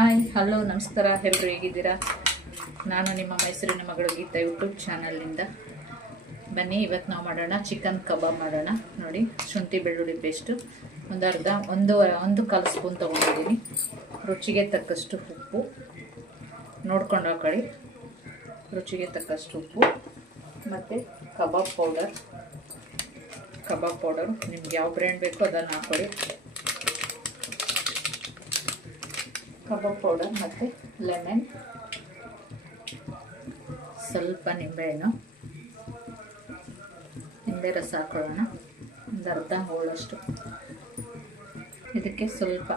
Hi, hello, ನಮಸ್ಕಾರ. ಎಲ್ಲರೂ ಹೇಗಿದ್ದೀರಾ? ನಾನು ನಿಮ್ಮ ಮೈಸೂರಿನ ಮಗಳು ಗೀತಾ ಯೂಟ್ಯೂಬ್ ಚಾನಲ್ನಿಂದ. ಬನ್ನಿ, ಇವತ್ತು ನಾವು ಮಾಡೋಣ ಚಿಕನ್ ಕಬಾಬ್ ಮಾಡೋಣ. ನೋಡಿ, ಶುಂಠಿ, ಬೆಳ್ಳುಳ್ಳಿ ಪೇಸ್ಟು. ಒಂದು ಅರ್ಧ ಒಂದು ಒಂದು ಕಾಲು ಸ್ಪೂನ್ ತೊಗೊಂಡಿದ್ದೀನಿ. ರುಚಿಗೆ ತಕ್ಕಷ್ಟು ಉಪ್ಪು. ನೋಡ್ಕೊಂಡು ಹಾಕೊಳ್ಳಿ. ರುಚಿಗೆ ತಕ್ಕಷ್ಟು ಉಪ್ಪು. ಮತ್ತು ಕಬಾಬ್ ಪೌಡರ್. Kebab powder. ನಿಮ್ಗೆ ಯಾವ ಬ್ರ್ಯಾಂಡ್ ಬೇಕೋ ಅದನ್ನು ಹಾಕೊಳ್ಳಿ. ಕಬಾಬ್ ಪೌಡರ್ ಮತ್ತು ಲೆಮನ್. ಸ್ವಲ್ಪ ನಿಂಬೆಹಣ್ಣು ನಿಂಬೆ ರಸ ಹಾಕೊಳ್ಳೋಣ. ಒಂದು ಅರ್ಧ ಹೋಳಷ್ಟು. ಇದಕ್ಕೆ ಸ್ವಲ್ಪ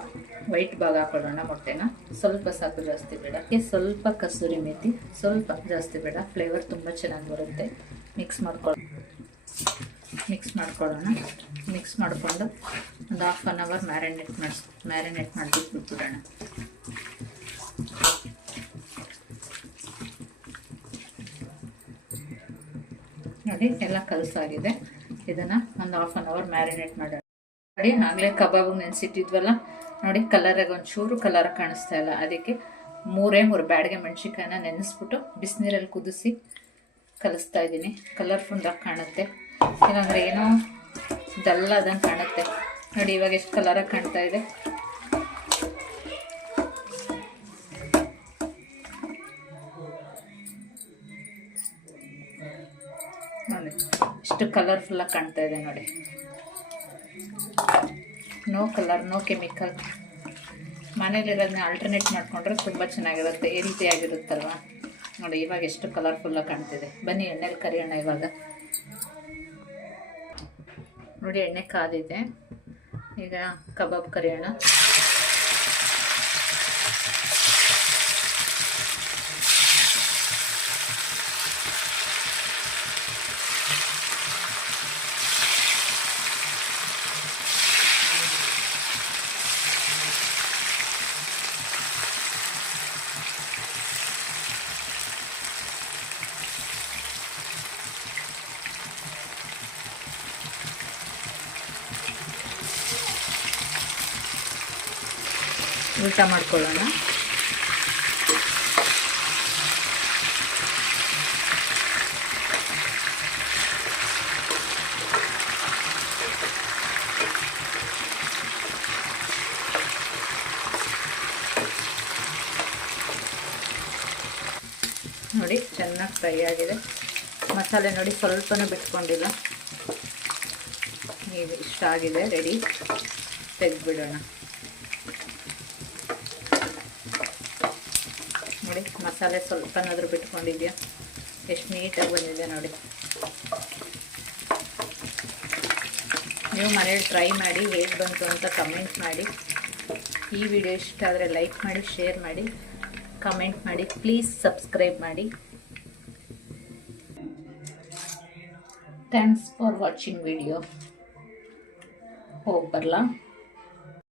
ವೈಟ್ ಭಾಗ ಹಾಕೊಳ್ಳೋಣ ಮೊಟ್ಟೆನ. ಸ್ವಲ್ಪ ಸಾಕು ಜಾಸ್ತಿ ಬೇಡ. ಅದಕ್ಕೆ ಸ್ವಲ್ಪ ಕಸೂರಿ ಮೇಥಿ ಸ್ವಲ್ಪ ಜಾಸ್ತಿ ಬೇಡ. ಫ್ಲೇವರ್ ತುಂಬ ಚೆನ್ನಾಗಿ ಬರುತ್ತೆ. ಮಿಕ್ಸ್ ಮಾಡ್ಕೊಳ್ಳೋಣ ಮಿಕ್ಸ್ ಮಾಡ್ಕೊಳ್ಳೋಣ ಮಿಕ್ಸ್ ಮಾಡಿಕೊಂಡು ಒಂದು ಹಾಫ್ ಆನ್ ಅವರ್ ಮ್ಯಾರಿನೇಟ್ ಮಾಡಿಸ್ ಮ್ಯಾರಿನೇಟ್ ಮಾಡಿಬಿಟ್ಟು ಬಿಟ್ಬಿಡೋಣ ನೋಡಿ, ಎಲ್ಲ ಕಲಸಾಗಿದೆ. ಇದನ್ನು ಒಂದು ಹಾಫ್ ಆನ್ ಅವರ್ ಮ್ಯಾರಿನೇಟ್ ಮಾಡೋಣ. ನೋಡಿ, ಆಗಲೇ ಕಬಾಬ್ ನೆನೆಸಿಟ್ಟಿದ್ವಲ್ಲ? ನೋಡಿ ಕಲರಾಗ ಒಂಚೂರು ಕಲರ್ ಕಾಣಿಸ್ತಾ ಇಲ್ಲ. ಅದಕ್ಕೆ ಮೂರೇ ಮೂರು ಬ್ಯಾಡಿಗೆ ಮೆಣಸಿನ್ಕಾಯನ್ನ ನೆನೆಸ್ಬಿಟ್ಟು ಬಿಸಿನೀರಲ್ಲಿ ಕುದಿಸಿ ಕಲಿಸ್ತಾ ಇದ್ದೀನಿ. ಕಲರ್ಫುಲ್ಲಾಗಿ ಕಾಣುತ್ತೆ. ಇಲ್ಲಾಂದ್ರೆ ಏನೋ ಡಲ್ ಆದಂಗೆ ಕಾಣುತ್ತೆ. ನೋಡಿ, ಇವಾಗ ಎಷ್ಟು ಕಲರಾಗಿ ಕಾಣ್ತಾ ಇದೆ. ನೋಡಿ ಇಷ್ಟು ಕಲರ್ಫುಲ್ಲಾಗಿ ಕಾಣ್ತಾ ಇದೆ ನೋಡಿ. ನೋ ಕಲರ್ ನೋ ಕೆಮಿಕಲ್ ಮನೇಲಿರೋದನ್ನ ಆಲ್ಟರ್ನೇಟ್ ಮಾಡಿಕೊಂಡ್ರೆ ತುಂಬ ಚೆನ್ನಾಗಿರುತ್ತೆ ಹೆಲ್ತಿಯಾಗಿರುತ್ತಲ್ವ ನೋಡಿ, ಇವಾಗ ಎಷ್ಟು ಕಲರ್ಫುಲ್ಲಾಗಿ ಕಾಣ್ತಿದೆ ಬನ್ನಿ, ಎಣ್ಣೆಲಿ ಕರಿಯೋಣ ಇವಾಗ. ನೋಡಿ, ಎಣ್ಣೆ ಕಾದಿದೆ. ಈಗ ಕಬಾಬ್ ಕರಿಯೋಣ. ಉಲ್ಟಾ ಮಾಡ್ಕೊಳ್ಳೋಣ. ನೋಡಿ, ಚೆನ್ನಾಗಿ ಫ್ರೈ ಆಗಿದೆ. ಮಸಾಲೆ ನೋಡಿ ಸ್ವಲ್ಪನೂ ಬಿಟ್ಕೊಂಡಿಲ್ಲ. ನೀವು ಇಷ್ಟ ಆಗಿದೆ, ರೆಡಿ. ತೆಗೆದ್ಬಿಡೋಣ. ನೋಡಿ, ಮಸಾಲೆ ಸ್ವಲ್ಪನಾದರೂ ಬಿಟ್ಕೊಂಡಿದ್ಯಾ? ಎಷ್ಟು ನೀಟಾಗಿ ಬಂದಿದೆ ನೋಡಿ. ನೀವು ಮನೇಲಿ ಟ್ರೈ ಮಾಡಿ, ಹೇಗೆ ಬಂತು ಅಂತ ಕಮೆಂಟ್ ಮಾಡಿ. ಈ ವಿಡಿಯೋ ಇಷ್ಟ ಆದರೆ ಲೈಕ್ ಮಾಡಿ ಶೇರ್ ಮಾಡಿ ಕಮೆಂಟ್ ಮಾಡಿ ಪ್ಲೀಸ್ ಸಬ್ಸ್ಕ್ರೈಬ್ ಮಾಡಿ. ಥ್ಯಾಂಕ್ಸ್ ಫಾರ್ ವಾಚಿಂಗ್ ವಿಡಿಯೋ ಹೋಗಿ ಬರಲಾ?